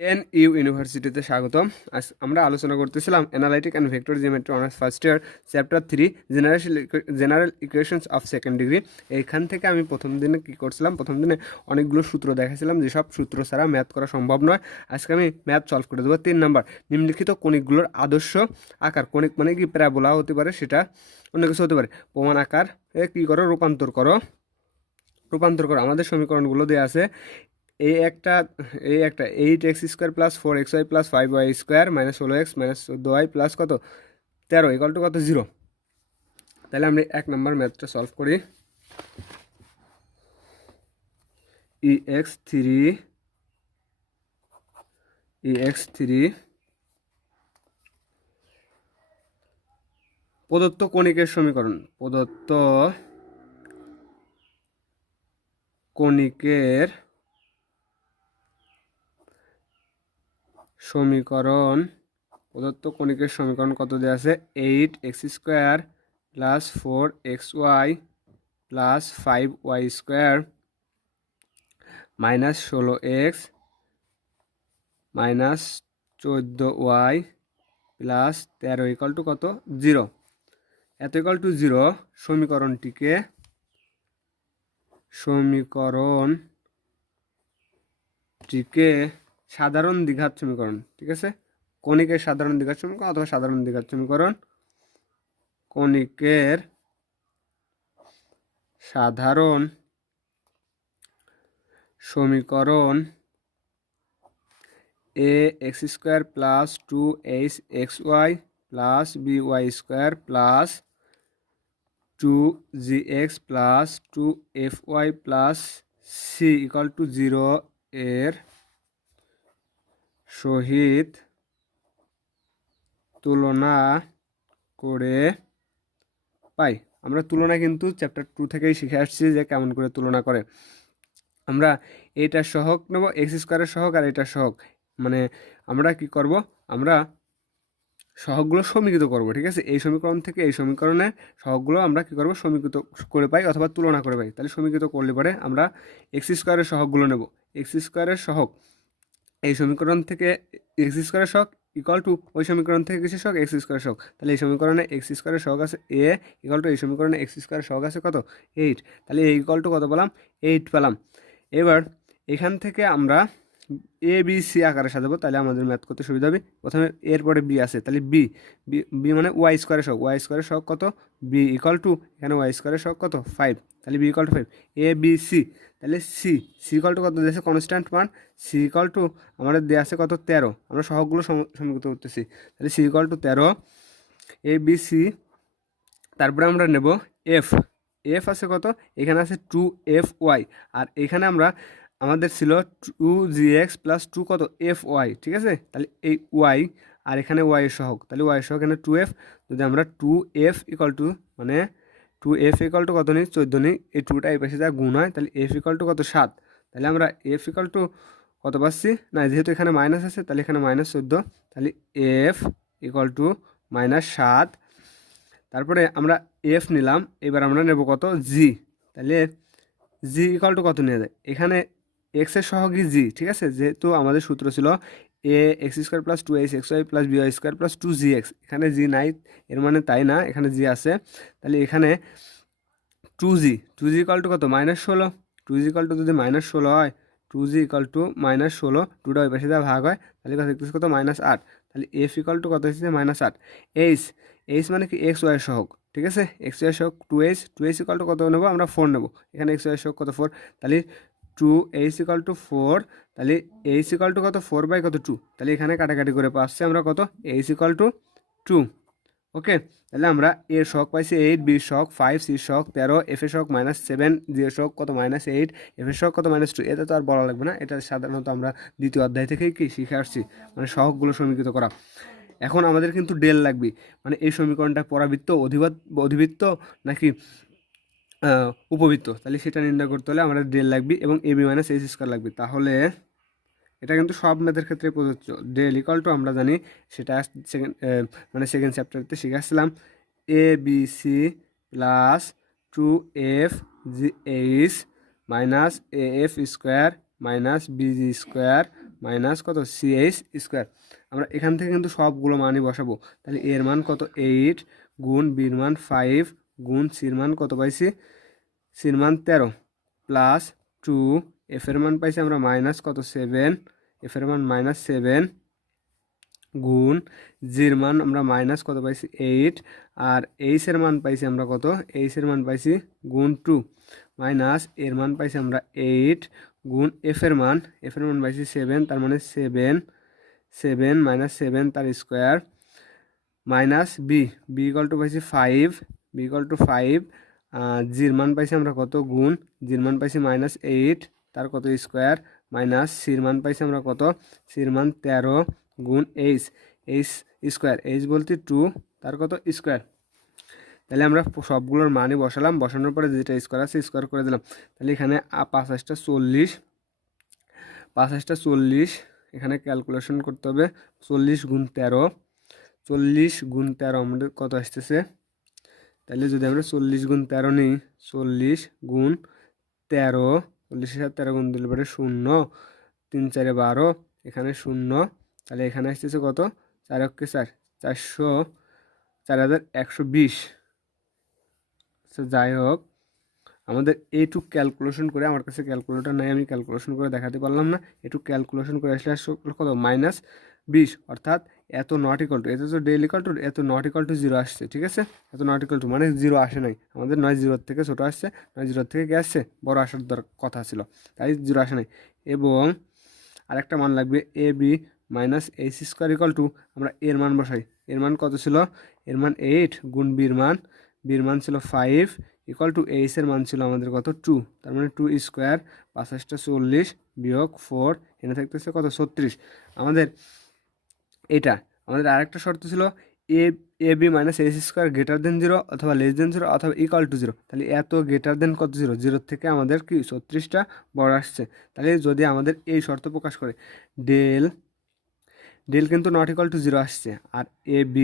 NU ইউনিভার্সিটিতে স্বাগতম। আজ আমরা আলোচনা করতেছিলাম analytic and vector geometry honours first year chapter 3 general equations of second degree. এইখান থেকে আমি প্রথম দিনে কী করছিলাম, প্রথম দিনে অনেকগুলো সূত্র দেখাছিলাম, যেসব সূত্র ছাড়া ম্যাথ করা সম্ভব নয়। আজকে আমি ম্যাথ সলভ করে দেবো। 3 নাম্বার, নিম্নলিখিত কণিকগুলোর আদর্শ আকার, কণিক মানে কি প্যারাবোলা হতে পারে, সেটা অন্য কিছু হতে পারে, প্রমাণ আকার কী করো, রূপান্তর করো। আমাদের সমীকরণগুলো দেওয়া আছে। এই একটা 8x² + 4xy + 5y² - 16x - 14y plus কত 13 ইকুয়াল টু কত 0। তাহলে আমরা 1 নম্বর ম্যাথটা সলভ করি। ex3 প্রদত্ত কণিকের সমীকরণ, প্রদত্ত কণিকের সমীকরণ কত দেওয়া আছে? 8x² + 4xy + 5y² - 16x - 14y + 13 equal to কত 0। এত ইকুয়াল টু 0 সমীকরণটিকে সাধারণ দ্বিঘাত সমীকরণ, ঠিক আছে, কণিকের সাধারণ দ্বিঘাত সমীকরণ অথবা সাধারণ দ্বিঘাত সমীকরণ, কণিকের সাধারণ সমীকরণ ax² + 2hxy + by² + 2gx + 2fy + c equal to 0 এর সহিত তুলনা করে পাই। আমরা তুলনা কিন্তু চ্যাপ্টার 2 থেকেই শিখে আসছি যে কেমন করে তুলনা করে। আমরা এইটার সহগ নেব, x² সহগ, আর এটার সহগ, মানে আমরা কি করব, আমরা সহগগুলো সমীকৃত করব, ঠিক আছে। এই সমীকরণ থেকে এই সমীকরণের সহগগুলো আমরা কি করব, সমীকৃত করে পাই অথবা তুলনা করে পাই। তাহলে সমীকৃত করলে পরে আমরা x² সহগগুলো নেব। x² সহগ এই সমীকরণ থেকে x² সহগ ইকুয়াল টু ওই সমীকরণ থেকে কিছু সহগ x² সহগ। তাহলে এই সমীকরণে x² সহগ আছে a ইকুয়াল টু এই সমীকরণে x² সহগ আছে কত 8। তাহলে a ইকুয়াল টু কত পেলাম 8 পেলাম। এবার এখান থেকে আমরা এ বি সি আকারে সাজাবো, তাহলে আমাদের ম্যাথ করতে সুবিধা হবে। প্রথমে এরপরে বি আছে, তাহলে বি বি মানে y² সহগ কত বি ইকুয়াল টু এখানে y² সহগ কত 5, তাহলে B equal to 5। A B C, তাহলে সি ইকুয়াল টু কত দিয়েছে কনস্ট্যান্ট মান, সি ইকুয়াল টু আমাদের দেওয়া আছে কত 13। আমরা সহগগুলো সমীকৃত করতেছি, তাহলে C equal to 13 A B C. তারপরে আমরা নেব এফ আছে কত, এখানে আছে 2fy, আর এখানে আমাদের ছিল 2gx + 2 কত fy, ঠিক আছে। তাহলে এই y আর এখানে y এর সহগ, তাহলে y এর সহগ এখানে 2f। যদি আমরা 2f ইকুয়াল টু মানে 2f ইকুয়াল টু কত নিই 14 নিই, এই 2টা এই পাশে যা গুণ হয়, তাহলে f ইকুয়াল টু কত 7। তাহলে আমরা f ইকুয়াল টু কত পাচ্ছি না, যেহেতু এখানে মাইনাস আছে তাহলে এখানে -14, তাহলে f ইকুয়াল টু -7। তারপরে আমরা এফ নিলাম, এবার আমরা নেব কত জি। তাহলে জি ইকুয়াল টু কত নেওয়া যায়, এখানে এক্সের সহগই জি, ঠিক আছে। যেহেতু আমাদের সূত্র ছিল ax² + 2hxy + by² + 2gx, এখানে জি নাই, এর মানে তাই না, এখানে জি আছে। তাহলে এখানে 2g ইকুয়াল টু কত -16, 2g ইকুয়াল টু যদি -16 হয়, 2g ইকুয়াল টু -16, 2টা ওই পাশে যা ভাগ হয়, তাহলে কত দেখতেছি কত -8। তাহলে এফ ইকুয়াল টু কত হচ্ছে -8। এইচ মানে কি এক্স ওয়াই সহগ, ঠিক আছে, এক্স ওয়াই সহগ 2h ইকুয়াল টু কত নেবো আমরা 4 নেবো, এখানে এক্স ওয়াই সহগ কত 4, তাহলে 2h ইকুয়াল টু 4, তাহলে এইচ ইকুয়াল টু কত 4 কত 2, তাহলে এখানে কাটাকাটি করে পাচ্ছি আমরা কত এইচ ইকুয়াল টু 2। ওকে, তাহলে আমরা এর সহগ পাইছি 8, বি সহগ 5, সি সহগ 13, এফ এর সহগ -7, জি এর সহগ কত -8, এফ এর সহগ কত -2। এটা তো আর বলা লাগবে না, এটা সাধারণত আমরা দ্বিতীয় অধ্যায় থেকেই কি শিখে আসছি, মানে সহগগুলো সমীকৃত করা। এখন আমাদের কিন্তু ডেল লাগবে, মানে এই সমীকরণটা পরাবৃত্ত, অধিবৃত্ত নাকি উপবৃত্ত, তাহলে সেটা নির্ণয় করতে হলে আমাদের ডেল লাগবে এবং ab - h² লাগবে। তাহলে এটা কিন্তু সব ম্যাথের ক্ষেত্রে প্রযোজ্য। ডেল ইকুয়াল টু আমরা জানি, সেটা সেকেন্ড চ্যাপ্টারতে শিখে আসছিলাম, A B C plus 2f g h - af² - bg² minus কত CH স্কোয়ার। আমরা এখান থেকে কিন্তু সবগুলো মানই বসাবো। তাহলে এর মান কত 8 গুণ বির মান 5 গুণ সির মান কত পাইছি, সির মান 13 প্লাস 2 এফের মান পাইছি আমরা মাইনাস কত 7, এফের মান -7 গুণ জির মান আমরা মাইনাস কত পাইছি 8, আর এইচের মান পাইছি আমরা কত, এইচের মান পাইছি গুণ 2 মাইনাস এর মান পাইছি আমরা 8 গুণ এফের মান পাইছি 7, তার মানে 7 মাইনাস 7 তার square minus B equal to পাইছি 5, বি ইকুয়াল টু 5, জির মান পাইছি আমরা কত গুণ জির মান পাইছি -8 তার কত স্কোয়ার মাইনাস সির মান পাইছি আমরা কত, সির মান 13 গুণ এইচ স্কোয়ার, এইচ বলতে 2 তার কত স্কোয়ার। তাহলে আমরা সবগুলোর মানই বসালাম, বসানোর পরে যেটা স্কোয়ার আছে স্কোয়ার করে দিলাম। তাহলে এখানে 5 40 এখানে ক্যালকুলেশন করতে হবে। 40 গুণ 13 আমাদের কত আসতেছে, তাহলে যদি আমরা 40 গুণ 13 নিই, 40 গুণ 13, 40-এর সাথে 13 গুণ দিলে পরে 0, 3 4 12, এখানে 0, তাহলে এখানে আসতেছে কত 4 অক্ষে 4, 4120। যাই হোক, আমাদের এইটুক ক্যালকুলেশন করে, আমার কাছে ক্যালকুলেটর নাই, আমি ক্যালকুলেশন করে দেখাতে পারলাম না, একটু ক্যালকুলেশন করে আসলে কত -20, অর্থাৎ এত নট ইকুয়াল টু, এত তো ডেল ইকুয়াল টু, এত নট ইকুয়াল টু 0 আসছে, ঠিক আছে, এত নট ইকুয়াল টু মানে 0 আসে নাই আমাদের, নয় 0 থেকে ছোটো আসছে, নয় 0 থেকে কি আসছে বড় আসার কথা ছিল, তাই 0 আসে নাই। এবং আরেকটা মান লাগবে AB minus H square equal to, আমরা এর মান বসাই, এর মান কত ছিল, এর মান 8 গুণ বির মান ছিল 5 ইকুয়াল টু এইচের মান ছিল আমাদের কত 2, তার মানে 2 স্কোয়ার 5 বিয়োগ 4, এনে থাকতেছে কত 36। আমাদের এটা আমাদের আরেকটা শর্ত ছিল AB minus H square greater than 0 অথবা লেস দেন 0 অথবা ইকুয়াল টু 0। তাহলে এত গ্রেটার দেন কত 0 থেকে আমাদের কি 36টা বড় আসছে। তাহলে যদি আমাদের এই শর্ত প্রকাশ করে ডেল কিন্তু নট ইকুয়াল টু 0 আসছে, আর AB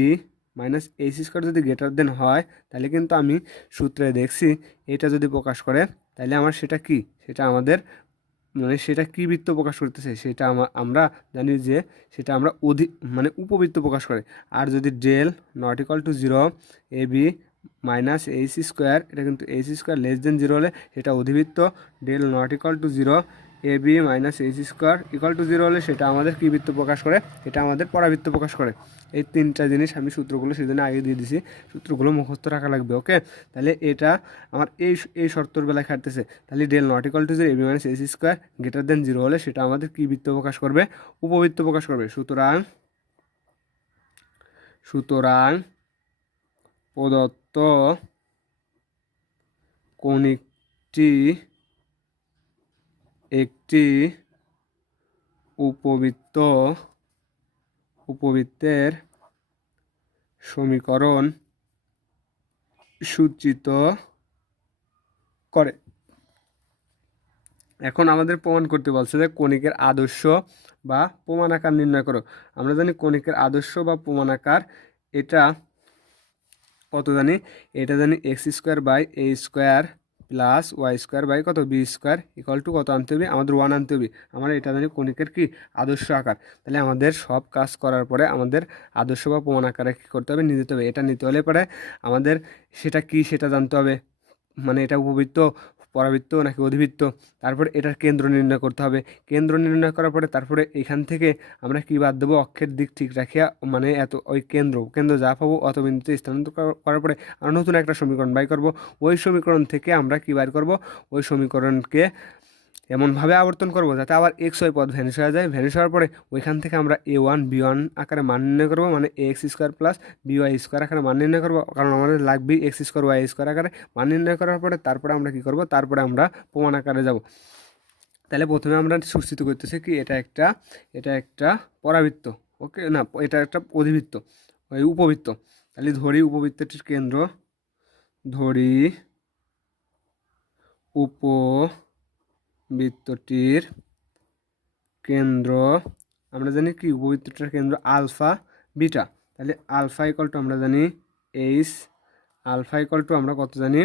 মাইনাস এইচ স্কোয়ার যদি গ্রেটার দেন হয়, তাহলে কিন্তু আমি সূত্রে দেখছি এটা যদি প্রকাশ করে, তাহলে আমার সেটা কি, সেটা আমাদের মানে সেটা কী বৃত্ত প্রকাশ করতেছে, সেটা আমরা জানি যে সেটা আমরা উপবৃত্ত প্রকাশ করে। আর যদি del not equal to 0, AB minus H square, এটা কিন্তু এইচ স্কোয়ার লেস দেন 0 হলে সেটা অধিবৃত্ত, del not equal to 0, AB minus H square equal to 0 হলে সেটা আমাদের কী বৃত্ত প্রকাশ করে, এটা আমাদের পরাবৃত্ত প্রকাশ করে। এই তিনটা জিনিস আমি সূত্রগুলো সেজন্য আগে দিয়ে দিছি, সূত্রগুলো মুখস্থ রাখা লাগবে, ওকে। তাহলে এটা আমার এই শর্তর বেলায় খাটতেছে। তাহলে del not equal to 0, AB minus H square greater than 0 হলে সেটা আমাদের কী বৃত্ত প্রকাশ করবে, উপবৃত্ত প্রকাশ করবে। সুতরাং প্রদত্ত কণিকটি একটি উপবৃত্তের সমীকরণ সূচিত করে। এখন আমাদের প্রমাণ করতে বলছে যে কণিকের আদর্শ বা প্রমাণাকার নির্ণয় করো। আমরা জানি কণিকের আদর্শ বা প্রমাণাকার এটা কত জানি, এটা জানি x² by a² plus y² by কত b² ইকুয়াল টু কত আনতে হবে, আমাদের 1 আনতে হবে। আমরা এটা জানি কণিকের কি আদর্শ আকার। তাহলে আমাদের সব কাজ করার পরে আমাদের আদর্শ বা প্রমাণ আকারে কী করতে হবে, নিতে হবে। এটা নিতে হলে পরে আমাদের সেটা কি সেটা জানতে হবে, মানে এটা উপবৃত্ত, পরাবৃত্ত নাকি অধিবৃত্ত। তারপরে এটার কেন্দ্র নির্ণয় করতে হবে, কেন্দ্র নির্ণয় করার পরে তারপরে এখান থেকে আমরা কী বাদ দেবো, অক্ষের দিক ঠিক রাখিয়া, মানে ওই কেন্দ্র যা পাবো অত বিন্দুতে স্থানান্তর করার পরে আমরা নতুন একটা সমীকরণ বাই করব। ওই সমীকরণ থেকে আমরা কী বার করব, ওই সমীকরণকে এমনভাবে আবর্তন করব যাতে আবার XY পদ ভ্যানিশ হয়ে যায়। ভ্যানিশ হওয়ার পরে ওইখান থেকে আমরা A1 B1 আকারে মান নির্ণয় করবো, মানে AX² প্লাস BY² আকারে মান নির্ণয় করবো, কারণ আমাদের লাগবেই X² Y² আকারে মান নির্ণয় করার পরে তারপরে আমরা কী করব, তারপরে আমরা প্রমাণ আকারে যাব। তাহলে প্রথমে আমরা সূচিত করতেছি কি এটা একটা পরাবৃত্ত, ওকে, না এটা একটা অধিবৃত্ত, ওই উপবৃত্ত। তাহলে ধরি উপবৃত্তটির কেন্দ্র, ধরি উপবৃত্তটির কেন্দ্র, আমরা জানি কি উপবৃত্তটির কেন্দ্র আলফা বিটা। তাহলে আলফা ইকুয়াল টু আমরা জানি এইচ, আলফা ইকুয়াল টু আমরা কত জানি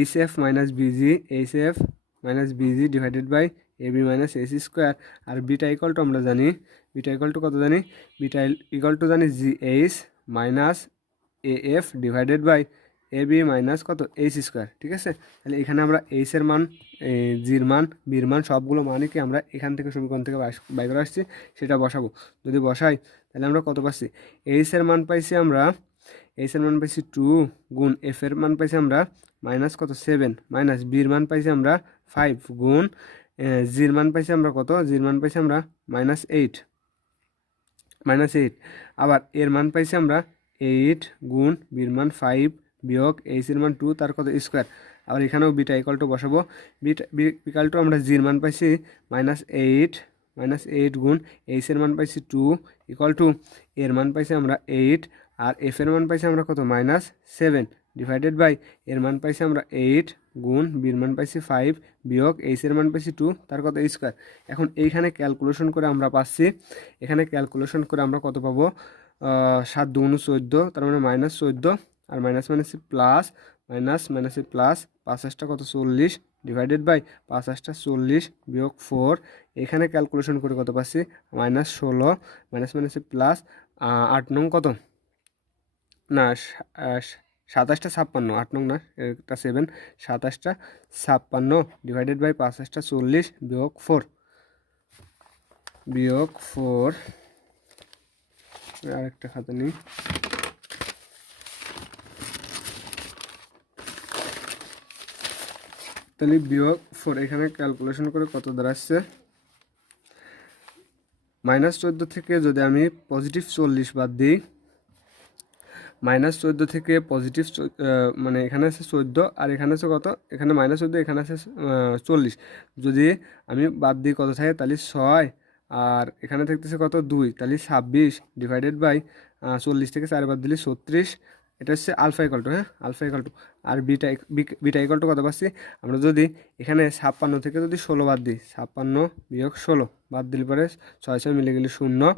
HF minus BG, HF minus BG divided by A B minus AC square, আর বিটা ইকুয়াল টু আমরা জানি, বিটা ইকুয়াল টু কত জানি, বিটা ইকুয়াল টু জানি G H minus A F divided by A B minus কত H square. ঠিক আছে, তাহলে এখানে আমরা এইচের মান, জির মান, বির মান সবগুলো মানে কি আমরা এখান থেকে সমীকরণ থেকে বাই করে আসছি সেটা বসাবো। যদি বসাই তাহলে আমরা কত পাচ্ছি, এইচের মান পাইছি আমরা, এইচের মান পাইছি 2 গুণ এফের মান পাইছি আমরা মাইনাস কত 7, মাইনাস বির মান পাইছি আমরা 5 গুণ জির মান পাইছি আমরা কত, জির মান পাইছি আমরা -8, -8, আবার এর মান পাইছি আমরা 8 গুণ বির মান 5 বিয়োগ এইচের মান 2 তার কত স্কোয়ার। আবার এখানেও বিটা ইকুয়াল টু বসাবো, বিটা ইকুয়াল টু আমরা জির মান পাইছি -8 গুণ এইচের মান পাইছি 2 ইকুয়াল টু এর মান পাইছি আমরা 8 আর এফের মান পাইছি আমরা কত -7 ডিভাইডেড বাই এর মান পাইছি আমরা 8 গুণ বির মান পাইছি 5 বিয়োগ এইচের মান পাইছি 2 তার কত স্কোয়ার। এখন এইখানে ক্যালকুলেশন করে আমরা পাচ্ছি, এখানে ক্যালকুলেশন করে আমরা কত পাবো, 7 দুগুণ 14, তার মানে -14, আর মাইনাস মাইনাসে প্লাস, মাইনাস মাইনাসে প্লাস, 5 কত 40 ডিভাইডেড বাই 5 40 বিয়োগ 4, এখানে ক্যালকুলেশন করে কত পাচ্ছি -16, মাইনাস মাইনাসে প্লাস, 8 নং কত না 27টা 56, 8 নং না এটা 7, 27টা 56 ডিভাইডেড বাই 5 40 বিয়োগ 4, আরেকটা খাতা নিই, তাহলে বিয়োগ 4, এখানে ক্যালকুলেশন করে কত দাঁড়াচ্ছে, -14 থেকে যদি আমি পজিটিভ 40 বাদ দিই, -14 থেকে পজিটিভ মানে এখানে আছে 14 আর এখানে আছে কত, এখানে -14 এখানে আছে 40, যদি আমি বাদ দিই কত থাকে, তাহলে 6 আর এখানে থাকতেছে কত 2, তাহলে 26 ডিভাইডেড বাই 40 থেকে 4 বাদ দিলে 36, এটা হচ্ছে আলফা ইকুয়াল টু, হ্যাঁ আলফা ইকুয়াল টু, আর বিটা ইকুয়াল টু কত পাচ্ছি আমরা, যদি এখানে 56 থেকে যদি 16 বাদ দিই, 56 বিয়োগ 16 বাদ দিলে পরে 6 মিলে গেলে 0,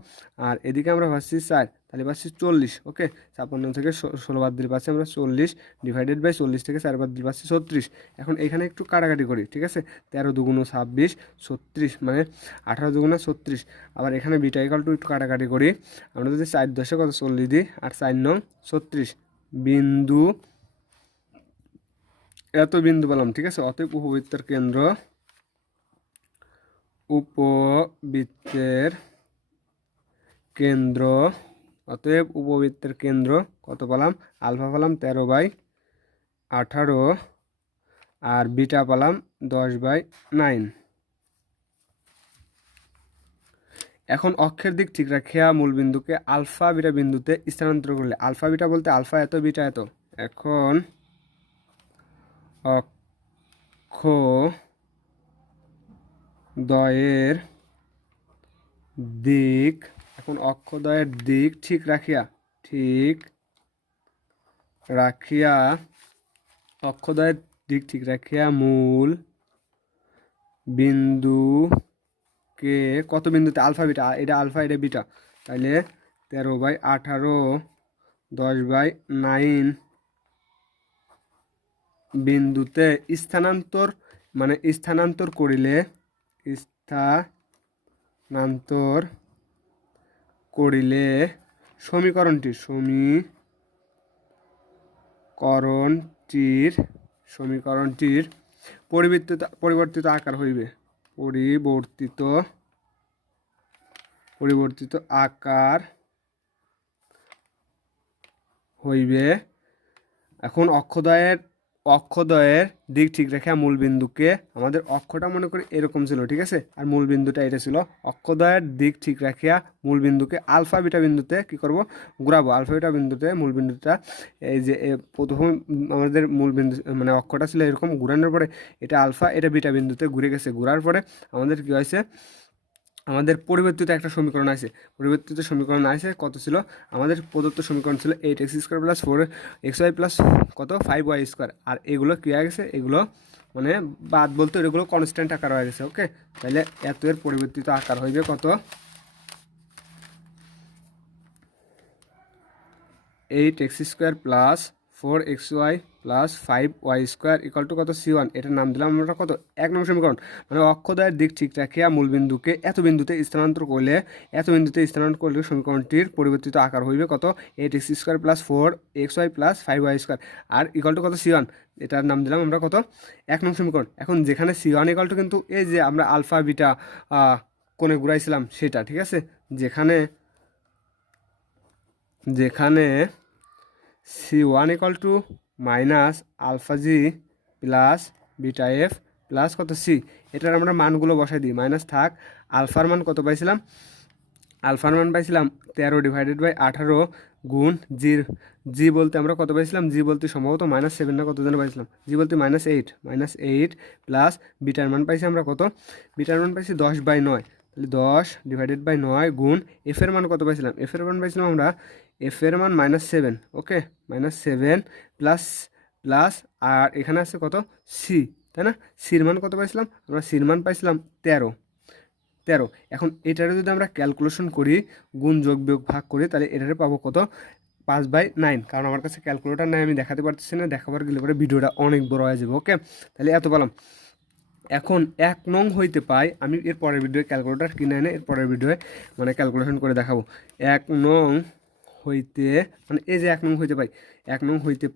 আর এদিকে আমরা পাচ্ছি 4, তাহলে পাচ্ছি 40। ওকে, 56 থেকে 16 বাদ দিলে পাচ্ছি আমরা 40 ডিভাইডেড বাই 40 থেকে 4 বাদ দিলে পাচ্ছি 36। এখন এখানে একটু কাটাকাটি করি, ঠিক আছে, 13 দুগুণ 26, 36 মানে 18 দুগুণ 36, আবার এখানে বিটা ইকুয়াল টু একটু কাটাকাটি করি, আমরা যদি 4 10 কত 40 দিই আর 4 নং 36 বিন্দু, এত বিন্দু পেলাম। ঠিক আছে, অতএব উপবৃত্তের কেন্দ্র, অতএব উপবৃত্তের কেন্দ্র কত পেলাম, আলফা পেলাম 13/18 আর বিটা পেলাম 10/9। এখন অক্ষের দিক ঠিক রাখিয়া মূলবিন্দুকে আলফা বিটা বিন্দুতে স্থানান্তর করলে, আলফা বিটা বলতে আলফা এত বিটা এত, এখন অক্ষদ্বয়ের দিক, এখন অক্ষদ্বয়ের দিক ঠিক রাখিয়া অক্ষদ্বয়ের দিক ঠিক রাখিয়া মূল বিন্দুকে কত বিন্দুতে, আলফা বিটা, এটা আলফা এটা বিটা, তাহলে 13/18 10/9 বিন্দুতে স্থানান্তর করিলে সমীকরণটির পরিবর্তিত আকার হইবে, পরিবর্তিত আকার হইবে। এখন অক্ষদ্বয়ের দিক ঠিক রেখে মূল বিন্দুকে, আমাদের অক্ষটা মনে করি এরকম ছিল, ঠিক আছে, আর মূল বিন্দুটা এটা ছিল, অক্ষদ্বয়ের দিক ঠিক রাখিয়া মূল বিন্দুকে আলফা বিটা বিন্দুতে কি করব, ঘুরাবো, আলফা বিটা বিন্দুতে মূল বিন্দুটা, এই যে প্রথম আমাদের মূল বিন্দু মানে অক্ষটা ছিল এরকম, ঘুরানোর পরে এটা আলফা এটা বিটা বিন্দুতে ঘুরে গেছে, ঘুরার পরে আমাদের কি হয়েছে, আমাদের পরিবর্তিত একটা সমীকরণ আছে, কত ছিল, আমাদের প্রদত্ত সমীকরণ ছিল 8x² + 4xy + কত 5y², আর এগুলো কি হয়ে গেছে, এগুলো মানে বাদ বলতে এগুলো কনস্ট্যান্ট আকার হয়ে গেছে। ওকে, তাহলে এত এর পরিবর্তিত আকার হইবে কত, 8x² + 4xy plus 5y² equal to কত c1, এটার নাম দিলাম আমরা কত 1 নং সমীকরণ। মানে অক্ষদ্বয়ের দিক ঠিক রাখিয়া মূল বিন্দুকে এত বিন্দুতে স্থানান্তর করলে সমীকরণটির পরিবর্তিত আকার হইবে কত 8x² plus 4xy plus 5y² আর ইকুয়াল টু কত c1, এটার নাম দিলাম আমরা কত 1 নং সমীকরণ। এখন যেখানে c1 ইকুয়াল টু কিন্তু এই যে আমরা আলফা বিটা কোণে ঘুরাইছিলাম সেটা, ঠিক আছে, যেখানে c1 equal to minus alpha G plus beta F plus কত সি, এটার আমরা মানগুলো বসাই দিই। মাইনাস থাক, আলফার মান কত পাইছিলাম, আলফার মান পাইছিলাম 13/18 গুণ জি বলতে আমরা কত পাইছিলাম, জি বলতে সম্ভবত -7 না কত যেন পাইছিলাম, জি বলতে -8 প্লাস বিটার মান পাইছি আমরা কত, বিটার মান পাইছি 10/9, তাহলে 10/9 গুণ এফের মান কত পাইছিলাম, এফের মান পাইছিলাম আমরা, এফের মান -7, ওকে, -7 প্লাস প্লাস আর এখানে আছে কত সি, তাই না, সির মান কত পাইছিলাম আমরা, সির মান পাইছিলাম 13। এখন এটারে যদি আমরা ক্যালকুলেশন করি, গুণ যোগ বিয়োগ ভাগ করি, তাহলে এটারে পাবো কত 5/9। কারণ আমার কাছে ক্যালকুলেটার নাই, আমি দেখাতে পারতেছি না, দেখাবার গেলে পরে ভিডিওটা অনেক বড় হয়ে যাবে, ওকে। তাহলে এত পেলাম। এখন 1 নং হইতে পাই, আমি এর পরের ভিডিওয়ে ক্যালকুলেটার কিনে এনে এর পরের ভিডিওয়ে মানে ক্যালকুলেশন করে দেখাবো। 1 নং হইতে মানে এই যে 1 নং হইতে পাই, 1 নং হইতে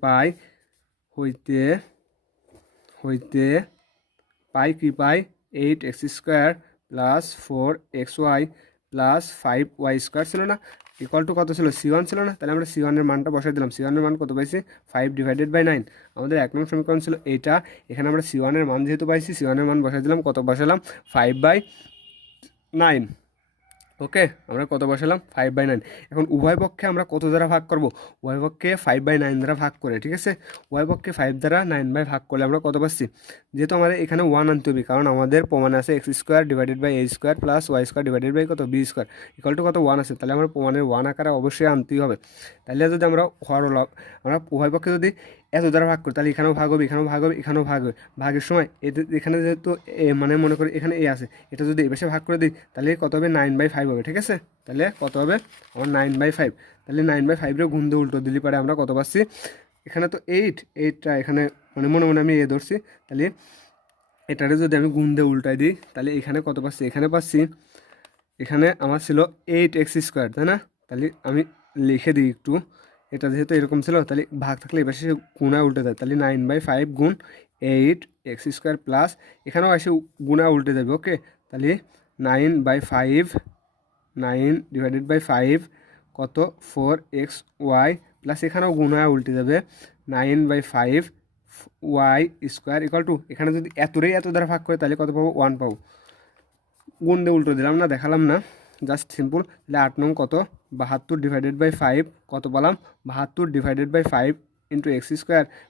পাই কি পাই 8x² plus 4xy plus 5y² ছিল না, ইকুয়াল টু কত ছিল, c1 ছিল না, তাহলে আমরা c1 এর মানটা বসাই দিলাম। c1 এর মান কত পাইছি 5/9, আমাদের 1 নং সমীকরণ ছিল এইটা। এখানে আমরা c1 এর মান যেহেতু পাইছি, c1 এর মান বসাই দিলাম, কত বসালাম 5/9, ওকে। আমরা কত বসালাম 5/9। এখন উভয় পক্ষে আমরা কত দ্বারা ভাগ করব, উভয় পক্ষে 5/9 দ্বারা ভাগ করে, ঠিক আছে, উভয় পক্ষে 5 দ্বারা 9 ভাগ করলে আমরা কত পাচ্ছি, যেহেতু আমাদের এখানে 1 আনতে হবে, কারণ আমাদের প্রমাণে আছে x² divided by a² plus y² divided by কত b² ইকুয়াল টু কত 1 আছে, তাহলে আমরা প্রমাণের 1 আকারে অবশ্যই আনতেই হবে। তাহলে যদি আমরা হরলব আমরা উভয় পক্ষে যদি এত দ্বারা ভাগ করি, তাহলে এখানেও ভাগ হবে, এখানেও ভাগ হবে, এখানেও ভাগ হবে। ভাগের সময় এখানে যেহেতু মানে মনে করি এখানে এ আছে, এটা যদি এ পাশে ভাগ করে দিই, তাহলে কত হবে 9/5 হবে, ঠিক আছে। তাহলে কত হবে আমার 9/5, তাহলে 9/5 রে গুণ দিয়ে উল্টো দিলে পারে আমরা কত পাচ্ছি, এখানে তো 8টা এখানে মানে মনে মনে আমি এ ধরছি, তাহলে এটারে যদি আমি গুণ দিয়ে উল্টাই দিই, তাহলে এখানে কত পাচ্ছি, এখানে পাচ্ছি, এখানে আমার ছিল 8x², তাই না, তাহলে আমি লিখে দিই একটু, এটা যেহেতু এরকম ছিল, তাহলে ভাগ থাকলে এবার সে গুণা উল্টে যায়, তাহলে 9/5 গুণ 8x² প্লাস এখানেও এসে গুণা উল্টে যাবে, ওকে। তাহলে 9/5 কত 4xy প্লাস এখানেও গুণা উল্টে যাবে 9/5y² ইকুয়াল টু, এখানে যদি এতটাই এত দ্বারা ভাগ করে তাহলে কত পাবো 1 পাবো, গুণ দিয়ে উল্টো দিলাম না, দেখালাম না, জাস্ট সিম্পল। তাহলে 8 নং কত 72/5 কত বললাম 72/5 ইন্টু x²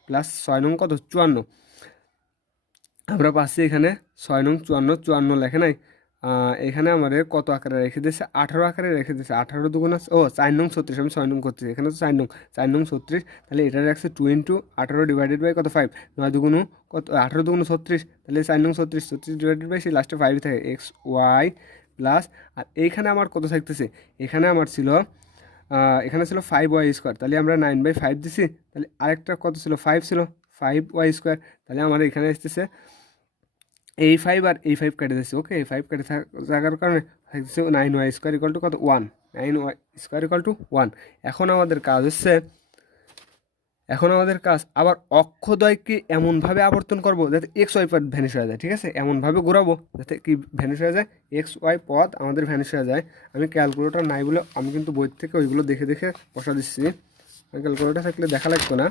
প্লাস 6 নং কত 54, আমরা পাচ্ছি এখানে 6 নং 54 লেখে নাই, এখানে আমাদের কত আকারে রেখে দিয়েছে 18 আকারে রেখে দিয়েছে, 18 দুগুণ আছে, ও 4 নং 36, আমি 6 নং করছি, এখানে তো 4 নং 36, তাহলে এটা রাখছে 2 ইন্টু 18 ডিভাইডেড বাই কত 5, 9 দুগুণ কত 18 দুগুণ 36, তাহলে 4 নং 36 ডিভাইডেড বাই সেই লাস্টে 5 থাকে xy প্লাস, আর এইখানে আমার কত থাকতেছে, এখানে আমার ছিল এখানে ছিল 5y², তাহলে আমরা 9/5 দিছি, তাহলে আরেকটা কত ছিল 5 ছিল 5y², তাহলে আমার এখানে আসতেছে এই 5 আর এই 5 কেটে দিচ্ছি, ওকে, এই 5 কেটে থাকার কারণে থাকছে 9y² ইকুয়াল টু কত 1, 9y² ইকুয়াল টু 1। এখন আমাদের কাজ হচ্ছে, আবার অক্ষদ্বয়কে এমনভাবে আবর্তন করব যাতে xy পদ ভ্যানিশ হয়ে যায়, ঠিক আছে, এমনভাবে ঘোরাবো যাতে কি ভ্যানিশ হয়ে যায়, xy পদ আমাদের ভ্যানিশ হয়ে যায়। আমি ক্যালকুলেটর নাই বলে আমি কিন্তু বই থেকে ওইগুলো দেখে দেখে বসা দিচ্ছি, ক্যালকুলেটর থাকলে দেখা লাগতো না।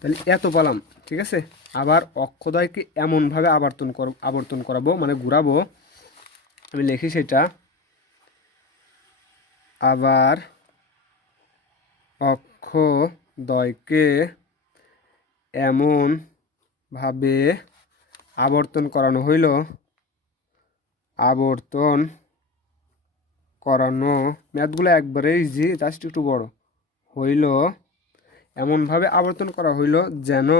তাহলে এত পেলাম, ঠিক আছে। আবার অক্ষদ্বয়কে এমনভাবে আবর্তন করাবো মানে ঘুরাবো, আমি লিখি সেটা, আবার অক্ষদ্বয়কে এমনভাবে আবর্তন করানো ম্যাথগুলো একবারে ইজি, জাস্ট একটু বড় হইল, এমনভাবে আবর্তন করা হইল যেন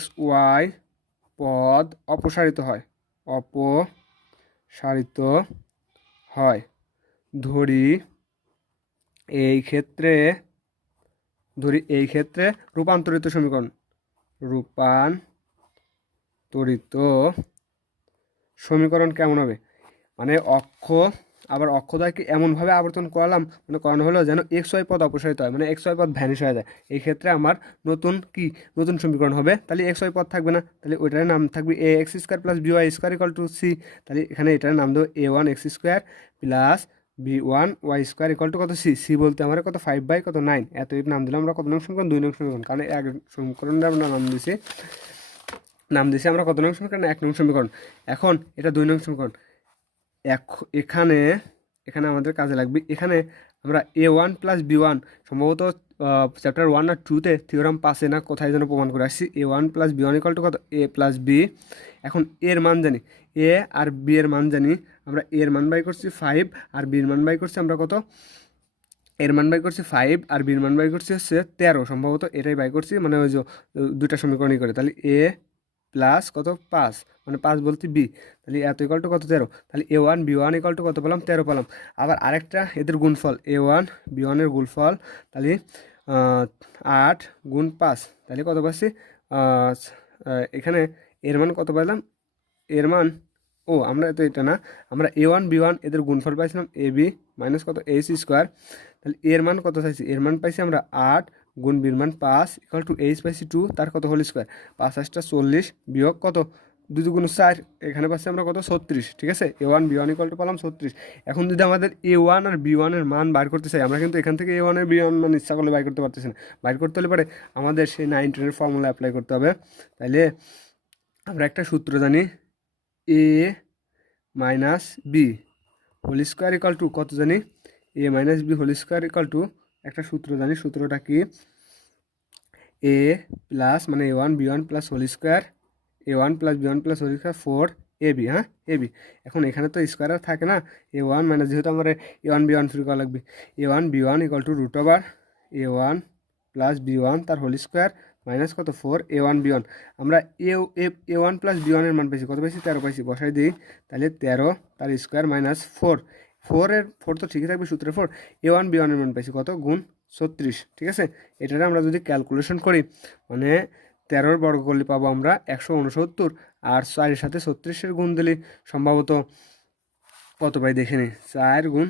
xy পদ অপসারিত হয়, ধরি এই ক্ষেত্রে ধরি এই ক্ষেত্রে রূপান্তরিত সমীকরণ, রূপান্তরিত সমীকরণ কেমন হবে, মানে আবার অক্ষদ্বয়কে এমনভাবে আবর্তন করালাম, মানে করানো হলো যেন এক্স ওয়াই পদ অপসারিত হয়, মানে এক্স ওয়াই পদ ভ্যানিশ হয়ে যায়। এই ক্ষেত্রে আমার নতুন সমীকরণ হবে, তাহলে এক্স ওয়াই পদ থাকবে না, তাহলে ওইটার নাম থাকবে A X square plus B Y square equal to C. তাহলে এখানে এটার নাম দেবো A one X square plus B one Y square equal to কত সি। সি বলতে আমার কত 5/9, এত নাম দিলাম আমরা কত নং সমীকরণ, 2 নং সমীকরণ, কারণ এক সমীকরণটা আমরা নাম দিছি আমরা কত নং সমীকরণ, 1 নং সমীকরণ। এখন এটা 2 নং সমীকরণ। এখানে এখানে আমাদের কাজে লাগবে, এখানে আমরা A one plus B one সম্ভবত চ্যাপ্টার 1 আর 2-তে থিওরাম 5-এ না কোথায় যেন প্রমাণ করে আসছি, A one plus B one equal to কত এ প্লাস বি। এখন এর মান জানি, এ আর বি এর মান জানি, আমরা এর মান বাই করছি 5 আর বির মান বাই করছি আমরা কত, এর মান বাই করছি 5 আর বির মান বাই করছি হচ্ছে 13 সম্ভবত, এটাই বাই করছি, মানে ওই যে দুইটা সমীকরণই করে। তাহলে এ প্লাস কত 5, মানে 5 বলতে বি, তাহলে এত ইকুয়াল টু কত 13, তাহলে A one B one equal to কত পেলাম 13 পেলাম। আবার আরেকটা এদের গুণফল, এ ওয়ান বি ওয়ানের গুণফল, তাহলে 8 গুণ 5, তাহলে কত পাচ্ছি, এখানে এর মান কত পেলাম, এর মান আমরা তো এটা না, আমরা এ ওয়ান বি ওয়ান এদের গুণফল পাইছিলাম এ বি মাইনাস কত এইচ স্কোয়ার, তাহলে এর মান কত চাইছি, এর মান পাইছি আমরা 8 গুণ বির মান 5 ইকুয়াল টু এইচ পাইছি 2, তার কত হোল স্কোয়ার, 5 8টা 40 বিয়োগ কত 2 গুণ 4, এখানে পাচ্ছি আমরা কত 36। ঠিক আছে, A one B one equal to পেলাম 36। এখন যদি আমাদের এ ওয়ান আর বি ওয়ানের মান বার করতে চাই, আমরা কিন্তু এখান থেকে এ ওয়ান আর বি ওয়ান মান ইচ্ছা করলে বাইর করতে পারতেছি না, বাইর করতে হলে পরে আমাদের সেই 9 10-এর ফর্মুলা অ্যাপ্লাই করতে হবে। তাইলে আমরা একটা সূত্র জানি, A minus B whole square equal to কত জানি, A minus B whole square equal to একটা সূত্র জানি, সূত্রটা কি, এ প্লাস মানে A one B one plus whole square, A one plus B one plus whole square 4 A B. হ্যাঁ, A B. এখন এখানে তো স্কোয়ার আর থাকে না, এ ওয়ান মাইনাস যেহেতু আমার A one B one free করা লাগবে, A one B one equal to root over A one plus B one তার হোল স্কোয়ার মাইনাস কত 4 এ ওয়ান বি ওয়ান। আমরা এ ওয়ান প্লাস বি ওয়ানের মান পাইছি কত পাইছি, 13 পাইছি, বসাই দিই, তাহলে 13 তার স্কোয়ার মাইনাস 4, 4 তো ঠিকই থাকবে সূত্রে 4, এ ওয়ান বি ওয়ানের মান পাইছি কত গুণ 36। ঠিক আছে, এটারে আমরা যদি ক্যালকুলেশন করি, মানে 13 বর্গ করলে পাবো আমরা 169, আর 4-এর সাথে 36-এর গুণ দিলে সম্ভবত কত পাই দেখে নিই, 4 গুণ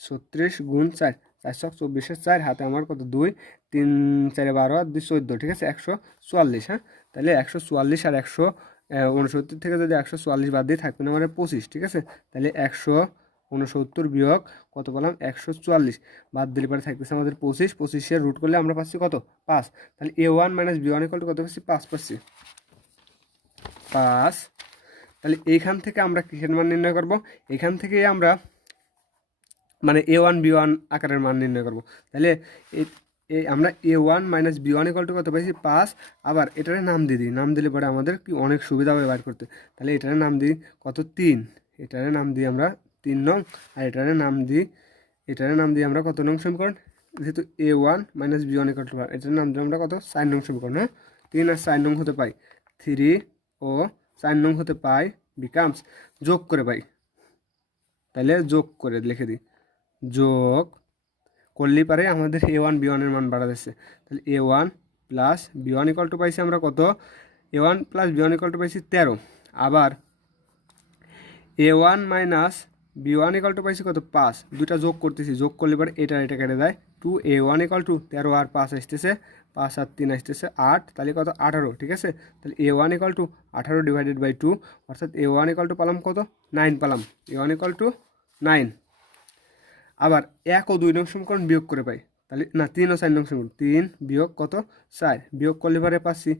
36 গুণ 4, 4 24-এর 4, হাতে আমার কত 2, 3 4 12 আর 2 14, ঠিক আছে 144। হ্যাঁ, তাহলে 144 আর 169 থেকে যদি 144 বাদ দিয়ে থাকবে না মানে 25। ঠিক আছে, তাহলে 169 বিয়োগ কত পেলাম 144, বাদ দিলে পরে থাকতেছে আমাদের 25, 25-এর রুট করলে আমরা পাচ্ছি কত 5, তাহলে A one minus B one equal to কত পাচ্ছি 5 পাচ্ছি 5। তাহলে এইখান থেকে আমরা কিসের মান নির্ণয় করব, এখান থেকে আমরা মানে এ ওয়ান বি ওয়ান আকারের মান নির্ণয় করব। তাহলে আমরা A one minus B one equal to কত পাইছি 5, আবার এটারে নাম দিয়ে দিই, নাম দিলে পরে আমাদের কি অনেক সুবিধা হবে বার করতে। তাহলে এটারে নাম দিই কত 3, এটারে নাম দিই আমরা 3 নং, আর এটারে নাম দিই আমরা কত নং সমীকরণ, যেহেতু A one minus B one equal to, এটার নাম দিই আমরা কত 4 নং সমীকরণ। হ্যাঁ, 3 আর 4 নং হতে পাই 3 ও 4 নং হতে পাই বিকামস, যোগ করে পাই, তাহলে যোগ করে লিখে দিই, যোগ করলেই পারে আমাদের এ ওয়ান বি ওয়ানের মান বাড়া যাচ্ছে। তাহলে A one plus B one equal to পাইছি আমরা কত, A one plus B one equal to পাইছি 13, আবার A one minus B one equal to পাইছি কত 5, দুটা যোগ করতেছি, যোগ করলে পরে এটা কেটে দেয় 2, এ ওয়ান ইকুয়াল টু 13 আর 5 আসতেছে, 5 আর 3 আসতেছে 8, তাহলে কত 18। ঠিক আছে, তাহলে A one equal to 18 divided by 2, অর্থাৎ এ ওয়ান ইকুয়াল টু পেলাম কত 9 পেলাম, এ ওয়ান ইকুয়াল টু 9। আবার 1 ও 2 নং সমীকরণ বিয়োগ করে পাই, তাহলে না 3 ও 4 নং সমীকরণ, 3 বিয়োগ কত 4, বিয়োগ করলে পরে পাচ্ছি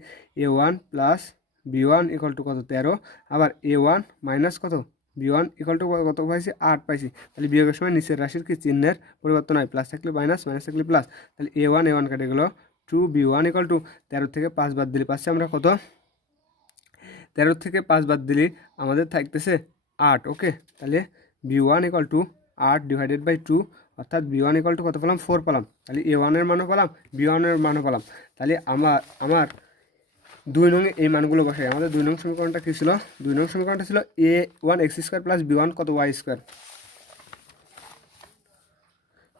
A one plus B one equal to কত 13, আবার এ ওয়ান মাইনাস কত বি ওয়ান ইকুয়াল টু কত পাইছি 8 পাইছি। তাহলে বিয়োগের সময় নিচের রাশির কি চিহ্নের পরিবর্তন হয়, প্লাস থাকলে মাইনাস, মাইনাস থাকলে প্লাস, তাহলে এ ওয়ান কেটে গেল 2 বি ওয়ান ইকুয়াল টু 13 থেকে 5 বাদ দিলে পাচ্ছি আমরা কত, 13 থেকে 5 বাদ দিলে আমাদের থাকতেছে 8। ওকে, তাহলে B one equal to 8 divided by 2, অর্থাৎ বি ওয়ান ইকুয়াল টু কত পেলাম 4 পেলাম, তাহলে এ ওয়ানের মানও পেলাম বি ওয়ানের মানও পেলাম। তাহলে আমার 2 নং এই মানগুলো বসাই, আমাদের 2 নং সমীকরণটা কী ছিল, 2 নং সমীকরণটা ছিল A one X square plus B one কত Y square,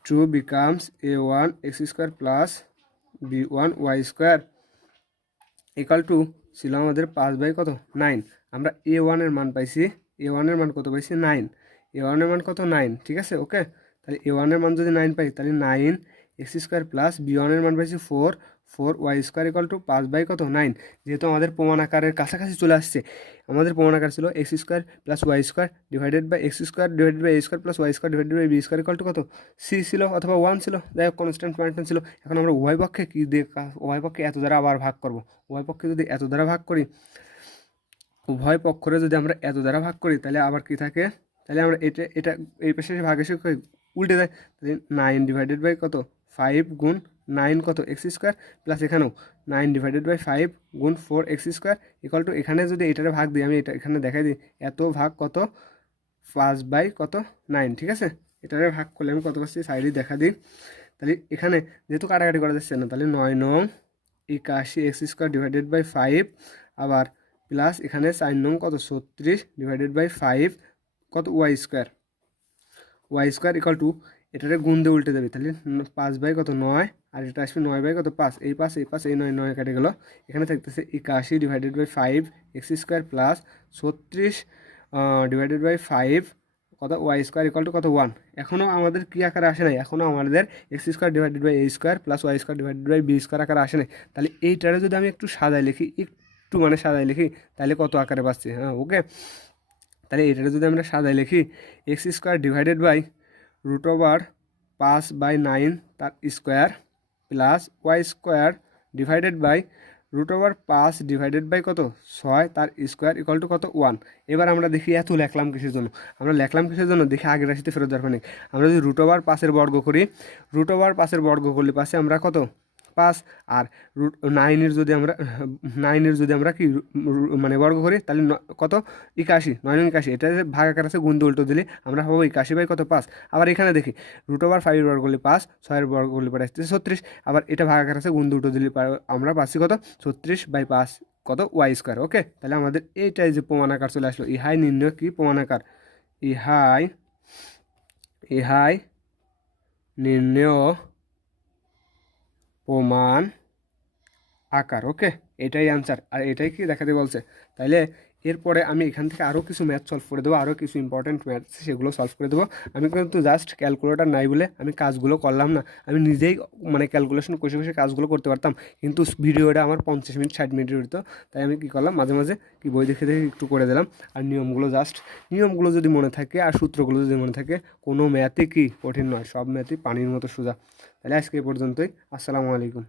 2 becomes A one X square plus b1y² equal to ছিল আমাদের 5/9। আমরা a1 এর মান পাইছি, a1 এর মান কত পাইছি 9, a1 এর মান কত 9, ঠিক আছে ওকে। তাহলে a1 এর মান যদি 9 পাই তাহলে 9x² প্লাস b1 এর মান পাইছি 4y² ইকাল টু 5/9। যেহেতু আমাদের প্রমাণ আকারের কাছাকাছি চলে আসছে, আমাদের প্রমাণ আকার ছিল x² plus y² divided by x² divided by a² plus y² divided by b² equal to কত c ছিল অথবা 1 ছিল, যাই হোক কনস্ট্যান্ট পয়েন্ট ছিল। এখন আমরা উভয় পক্ষে কী দিয়ে উভয় পক্ষে এত দ্বারা আবার ভাগ করব। উভয় পক্ষে যদি এত দ্বারা ভাগ করি, উভয় পক্ষরে যদি আমরা এত দ্বারা ভাগ করি তাহলে আবার কি থাকে, তাহলে আমরা এটা এই পাশে ভাগ এসে উল্টে যায়। তাহলে 9 ডিভাইডেড বাই কত 5 গুণ 9 কত x² প্লাস এখানেও 9 ডিভাইডেড বাই 5 গুণ 4x² ইকুয়াল টু এখানে যদি এটারে ভাগ দিই, আমি এটা এখানে দেখাই দিই, এত ভাগ কত 5/9, ঠিক আছে। এটারে ভাগ করলে আমি কত করছি সাইডে দেখা দিই। তাহলে এখানে যেহেতু কাটাকাটি করা যাচ্ছে না, তাহলে 9 নং 81x² ডিভাইডেড বাই 5 আবার প্লাস এখানে 4 নং কত 36 ডিভাইডেড বাই 5 কত y² ইকাল টু এটারে গুণ দিয়ে উল্টে দেবে, তাহলে 5/9 আর এটা আসবে 9/5, এই 5 এই 5 এই 9 9 কেটে গেল। এখানে থাকতেছে 81 divided by 5x² plus 36 divided by 5 কত y² ইকাল টু কত 1। এখনও আমাদের কী আকারে আসে নাই, এখনও আমাদের x² divided by a² plus y² divided by b² আকারে আসে নাই। তাহলে এইটারে যদি আমি একটু সাজায় লিখি, একটু মানে সাজায় লিখি, তাহলে কত আকারে পাচ্ছি, হ্যাঁ ওকে। তাহলে এটারে যদি আমরা সাজায় লিখি x² ডিভাইডেড বাই √5/9 তার square plus y² divided by √5 divided by কত 6 তার স্কোয়ার ইকুয়াল টু কত 1। এবার আমরা দেখি এত লিখলাম কিসের জন্য, আমরা লিখলাম কিসের জন্য দেখি আগের রাশিতে ফেরত দরকার নেই। আমরা যদি √5 বর্গ করি, √5 বর্গ করলে পাশে আমরা কত 5, আর √9 যদি আমরা কি মানে বর্গ করি তাহলে কত 81, 9 নং 81, এটা ভাগ আকার আছে গুণ দিয়ে উল্টো দিলে আমরা পাবো 81/5। আবার এখানে দেখি √5 বর্গ করলে 5, 6 বর্গ করলে পরে আসছে 36, আবার এটা ভাগ আকার আছে গুণ দিয়ে উল্টো দিলে আমরা পাচ্ছি কত 36/5 কত y²। ওকে, তাহলে আমাদের এইটাই যে প্রমাণ আকার চলে আসলো। ইহাই নির্ণয় কি প্রমাণ আকার, ইহাই নির্ণয় প্রমাণ আকার। ওকে, এটাই অ্যান্সার, আর এটাই কি দেখাতে বলছে। তাইলে এরপরে আমি এখান থেকে আরও কিছু ম্যাথ সলভ করে দেবো, আরও কিছু ইম্পর্টেন্ট ম্যাথ সেগুলো সলভ করে দেবো। আমি কিন্তু জাস্ট ক্যালকুলেটার নাই বলে আমি কাজগুলো করলাম না, আমি নিজেই মানে ক্যালকুলেশন কষে কষে কাজগুলো করতে পারতাম, কিন্তু ভিডিওটা আমার 50 মিনিট 60 মিনিটের হতো। তাই আমি কী করলাম, মাঝে মাঝে কি বই দেখে দেখে একটু করে দিলাম। আর নিয়মগুলো যদি মনে থাকে আর সূত্রগুলো যদি মনে থাকে, কোনো ম্যাথই কি কঠিন নয়, সব ম্যাথই পানির মতো সোজা। তাহলে আজকে এই পর্যন্তই, আসসালামু আলাইকুম।